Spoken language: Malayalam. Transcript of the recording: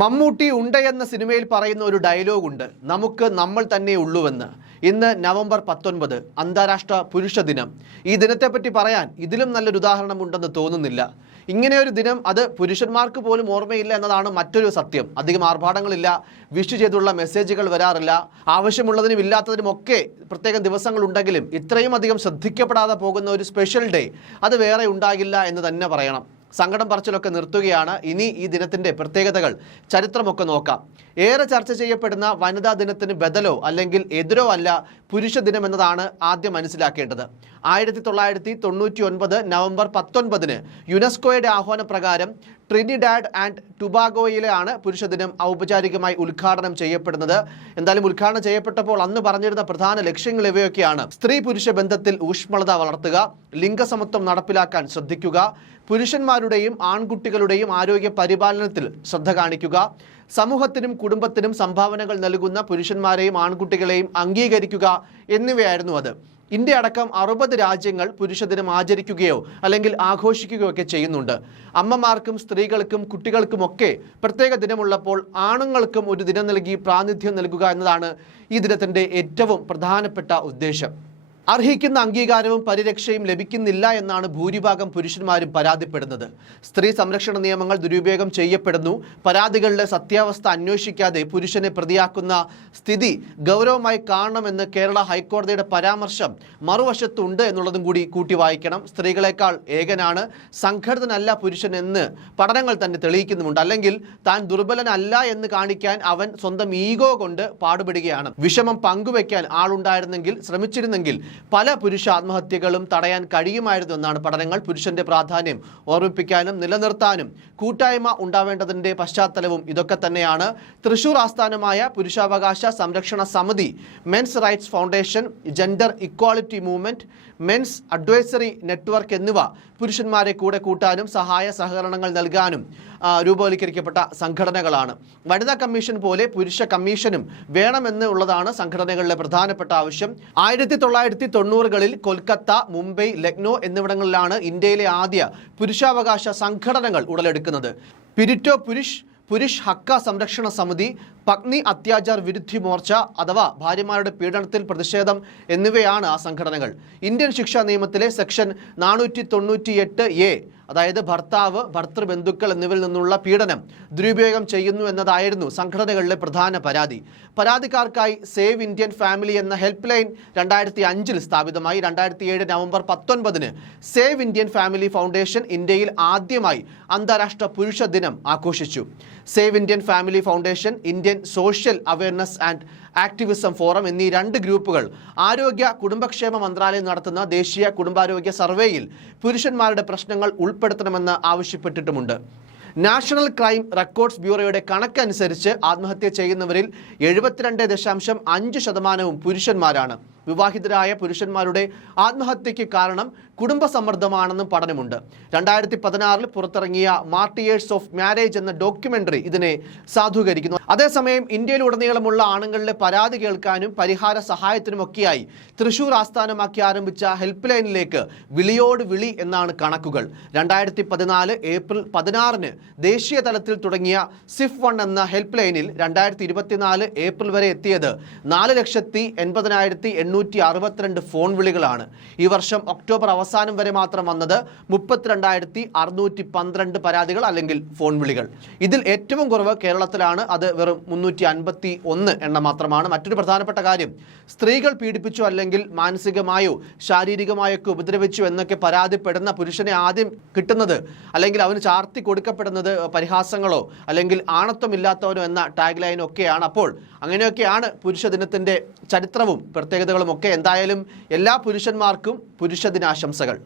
മമ്മൂട്ടി എന്ന സിനിമയിൽ പറയുന്ന ഒരു ഡയലോഗുണ്ട് നമുക്ക് നമ്മൾ തന്നെ ഉള്ളുവെന്ന്. ഇന്ന് നവംബർ പത്തൊൻപത് അന്താരാഷ്ട്ര പുരുഷ ദിനം. ഈ ദിനത്തെപ്പറ്റി പറയാൻ ഇതിലും നല്ലൊരു ഉദാഹരണം ഉണ്ടെന്ന് തോന്നുന്നില്ല. ഇങ്ങനെ ഒരു ദിനം അത് പുരുഷന്മാർക്ക് പോലും ഓർമ്മയില്ല എന്നതാണ് മറ്റൊരു സത്യം. അധികം ആർഭാടങ്ങളില്ല വിഷ് ചെയ്തുള്ള മെസ്സേജുകൾ വരാറില്ല ആവശ്യമുള്ളതിനും ഇല്ലാത്തതിനും ഒക്കെ പ്രത്യേകം ദിവസങ്ങൾ ഉണ്ടെങ്കിലും ഇത്രയും അധികം ശ്രദ്ധിക്കപ്പെടാതെ പോകുന്ന ഒരു സ്പെഷ്യൽ ഡേ അത് വേറെ ഉണ്ടാകില്ല എന്ന് തന്നെ പറയണം. സങ്കടം പറച്ചിലൊക്കെ നിർത്തുകയാണ്. ഇനി ഈ ദിനത്തിന്റെ പ്രത്യേകതകൾ ചരിത്രമൊക്കെ നോക്കാം. ഏറെ ചർച്ച ചെയ്യപ്പെടുന്ന വനിതാ ദിനത്തിന് ബദലോ അല്ലെങ്കിൽ എതിരോ അല്ല പുരുഷ ദിനം എന്നതാണ് ആദ്യം മനസ്സിലാക്കേണ്ടത്. ആയിരത്തി തൊള്ളായിരത്തി തൊണ്ണൂറ്റി ഒൻപത് നവംബർ പത്തൊൻപതിന് യുനെസ്കോയുടെ ആഹ്വാനപ്രകാരം ട്രിനിഡാഡ് ആൻഡ് ടുബാഗോയിലാണ് പുരുഷ ദിനം ഔപചാരികമായി ഉദ്ഘാടനം ചെയ്യപ്പെടുന്നത്. എന്തായാലും ഉദ്ഘാടനം ചെയ്യപ്പെട്ടപ്പോൾ അന്ന് പറഞ്ഞിരുന്ന പ്രധാന ലക്ഷ്യങ്ങൾ ഇവയൊക്കെയാണ്. സ്ത്രീ പുരുഷ ബന്ധത്തിൽ ഊഷ്മളത വളർത്തുക ലിംഗസമത്വം നടപ്പിലാക്കാൻ ശ്രദ്ധിക്കുക പുരുഷന്മാരുടെയും ആൺകുട്ടികളുടെയും ആരോഗ്യ പരിപാലനത്തിൽ ശ്രദ്ധ കാണിക്കുക സമൂഹത്തിനും കുടുംബത്തിനും സംഭാവനകൾ നൽകുന്ന പുരുഷന്മാരെയും ആൺകുട്ടികളെയും അംഗീകരിക്കുക എന്നിവയായിരുന്നു അത്. ഇന്ത്യ അടക്കം അറുപത് രാജ്യങ്ങൾ പുരുഷദിനം ആചരിക്കുകയോ അല്ലെങ്കിൽ ആഘോഷിക്കുകയോ ഒക്കെ ചെയ്യുന്നുണ്ട്. അമ്മമാർക്കും സ്ത്രീകൾക്കും കുട്ടികൾക്കുമൊക്കെ പ്രത്യേക ദിനമുള്ളപ്പോൾ ആണുങ്ങൾക്കും ഒരു ദിനം നൽകി പ്രാതിനിധ്യം നൽകുക എന്നതാണ് ഈ ദിനത്തിന്റെ ഏറ്റവും പ്രധാനപ്പെട്ട ഉദ്ദേശം. അർഹിക്കുന്ന അംഗീകാരവും പരിരക്ഷയും ലഭിക്കുന്നില്ല എന്നാണ് ഭൂരിഭാഗം പുരുഷന്മാരും പരാതിപ്പെടുന്നത്. സ്ത്രീ സംരക്ഷണ നിയമങ്ങൾ ദുരുപയോഗം ചെയ്യപ്പെടുന്നു. പരാതികളുടെ സത്യാവസ്ഥ അന്വേഷിക്കാതെ പുരുഷനെ പ്രതിയാക്കുന്ന സ്ഥിതി ഗൗരവമായി കാണണമെന്ന് കേരള ഹൈക്കോടതിയുടെ പരാമർശം മറുവശത്തുണ്ട് എന്നുള്ളതും കൂടി കൂട്ടി വായിക്കണം. സ്ത്രീകളെക്കാൾ ഏകനാണ് സംഘടിതനല്ല പുരുഷൻ എന്ന് പഠനങ്ങൾ തന്നെ തെളിയിക്കുന്നുമുണ്ട്. അല്ലെങ്കിൽ താൻ ദുർബലനല്ല എന്ന് കാണിക്കാൻ അവൻ സ്വന്തം ഈഗോ കൊണ്ട് പാടുപെടുകയാണ്. വിഷമം പങ്കുവെക്കാൻ ആളുണ്ടായിരുന്നെങ്കിൽ ശ്രമിച്ചിരുന്നെങ്കിൽ പല പുരുഷ ആത്മഹത്യകളും തടയാൻ കഴിയുമായിരുന്നു എന്നാണ് പഠനങ്ങൾ. പുരുഷന്റെ പ്രാധാന്യം ഓർമ്മിപ്പിക്കാനും നിലനിർത്താനും കൂട്ടായ്മ ഉണ്ടാവേണ്ടതിന്റെ പശ്ചാത്തലവും ഇതൊക്കെ തന്നെയാണ്. തൃശൂർ ആസ്ഥാനമായ പുരുഷാവകാശ സംരക്ഷണ സമിതി men's rights foundation gender equality movement men's advisory network എന്നിവ പുരുഷന്മാരെ കൂടെ കൂട്ടാനും സഹായ സഹകരണങ്ങൾ നൽകാനും രൂപവൽക്കരിക്കപ്പെട്ട സംഘടനകളാണ്. വനിതാ കമ്മീഷൻ പോലെ പുരുഷ കമ്മീഷനും വേണമെന്ന് ഉള്ളതാണ് സംഘടനകളിലെ പ്രധാനപ്പെട്ട ആവശ്യം. ആയിരത്തി തൊള്ളായിരത്തി തൊണ്ണൂറുകളിൽ കൊൽക്കത്ത മുംബൈ ലക്നോ എന്നിവിടങ്ങളിലാണ് ഇന്ത്യയിലെ ആദ്യ പുരുഷാവകാശ സംഘടനകൾ ഉടലെടുക്കുന്നത്. പിരിറ്റോ പുരുഷ് പുരുഷ് ഹക്ക സംരക്ഷണ സമിതി പത്നി അത്യാചാർ വിരുദ്ധി മോർച്ച അഥവാ ഭാര്യമാരുടെ പീഡനത്തിൽ പ്രതിഷേധം എന്നിവയാണ് ആ സംഘടനകൾ. ഇന്ത്യൻ ശിക്ഷാ നിയമത്തിലെ സെക്ഷൻ നാനൂറ്റി തൊണ്ണൂറ്റിയെട്ട് എ അതായത് ഭർത്താവ് ഭർത്തൃബന്ധുക്കൾ എന്നിവരിൽ നിന്നുള്ള പീഡനം ദുരുപയോഗം ചെയ്യുന്നു എന്നതായിരുന്നു സംഘടനകളിലെ പ്രധാന പരാതി. പരാതിക്കാർക്കായി സേവ് ഇന്ത്യൻ ഫാമിലി എന്ന ഹെൽപ്പ് ലൈൻ രണ്ടായിരത്തി അഞ്ചിൽ സ്ഥാപിതമായി. രണ്ടായിരത്തി ഏഴ് നവംബർ പത്തൊൻപതിന് സേവ് ഇന്ത്യൻ ഫാമിലി ഫൗണ്ടേഷൻ ഇന്ത്യയിൽ ആദ്യമായി അന്താരാഷ്ട്ര പുരുഷ ദിനം ആഘോഷിച്ചു. Save Indian family foundation Indian social awareness and activism forum എന്നീ രണ്ട് ഗ്രൂപ്പുകൾ ആരോഗ്യ കുടുംബക്ഷേമ മന്ത്രാലയം നടത്തുന്ന ദേശീയ കുടുംബാരോഗ്യ സർവേയിൽ പുരുഷന്മാരുടെ പ്രശ്നങ്ങൾ ഉൾപ്പെടുത്തണമെന്ന് ആവശ്യപ്പെട്ടിട്ടുമുണ്ട്. നാഷണൽ ക്രൈം റെക്കോർഡ്സ് ബ്യൂറോയുടെ കണക്കനുസരിച്ച് ആത്മഹത്യ ചെയ്യുന്നവരിൽ എഴുപത്തിരണ്ട് ദശാംശം അഞ്ച് ശതമാനവും പുരുഷന്മാരാണ്. വിവാഹിതരായ പുരുഷന്മാരുടെ ആത്മഹത്യയ്ക്ക് കാരണം കുടുംബ സമ്മർദ്ദമാണെന്നും പഠനമുണ്ട്. രണ്ടായിരത്തി പതിനാറിൽ പുറത്തിറങ്ങിയ മാർട്ടിയേഴ്സ് ഓഫ് മാരേജ് എന്ന ഡോക്യുമെന്ററി ഇതിനെ സാധൂകരിക്കുന്നു. അതേസമയം ഇന്ത്യയിലുടനീളമുള്ള ആണുങ്ങളുടെ പരാതി കേൾക്കാനും പരിഹാര സഹായത്തിനുമൊക്കെയായി തൃശൂർ ആസ്ഥാനമാക്കി ആരംഭിച്ച ഹെൽപ്പ് ലൈനിലേക്ക് വിളിയോട് വിളി എന്നാണ് കണക്കുകൾ. രണ്ടായിരത്തി പതിനാല് ഏപ്രിൽ പതിനാറിന് ദേശീയ തലത്തിൽ തുടങ്ങിയ സിഫ് വൺ എന്ന ഹെൽപ്പ് ലൈനിൽ രണ്ടായിരത്തി ഇരുപത്തിനാല് ഏപ്രിൽ വരെ എത്തിയത് നാല് ലക്ഷത്തി എൺപതിനായിരത്തി എണ്ണൂറ്റി അറുപത്തിരണ്ട് ഫോൺ വിളികളാണ്. ഈ വർഷം ഒക്ടോബർ അവസാനം വരെ മാത്രം വന്നത് മുപ്പത്തിരണ്ടായിരത്തി അറുന്നൂറ്റി പന്ത്രണ്ട് പരാതികൾ അല്ലെങ്കിൽ ഫോൺ വിളികൾ. ഇതിൽ ഏറ്റവും കുറവ് കേരളത്തിലാണ് അത് വെറും മുന്നൂറ്റി അൻപത്തി ഒന്ന് എണ്ണം മാത്രമാണ്. മറ്റൊരു പ്രധാനപ്പെട്ട കാര്യം സ്ത്രീകൾ പീഡിപ്പിച്ചു അല്ലെങ്കിൽ മാനസികമായോ ശാരീരികമായോ ഒക്കെ ഉപദ്രവിച്ചു എന്നൊക്കെ പരാതിപ്പെടുന്ന പുരുഷനെ ആദ്യം കിട്ടുന്നത് അല്ലെങ്കിൽ അവന് ചാർത്തി കൊടുക്കപ്പെടുന്നത് പരിഹാസങ്ങളോ അല്ലെങ്കിൽ ആണത്വമില്ലാത്തവനോ എന്ന ടാഗ് ലൈനോ ഒക്കെയാണ്. അപ്പോൾ അങ്ങനെയൊക്കെയാണ് പുരുഷ ദിനത്തിന്റെ ചരിത്രവും പ്രത്യേകതകളും ഒക്കെ എന്തായാലും എല്ലാ പുരുഷന്മാർക്കും പുരുഷ प्रशंसक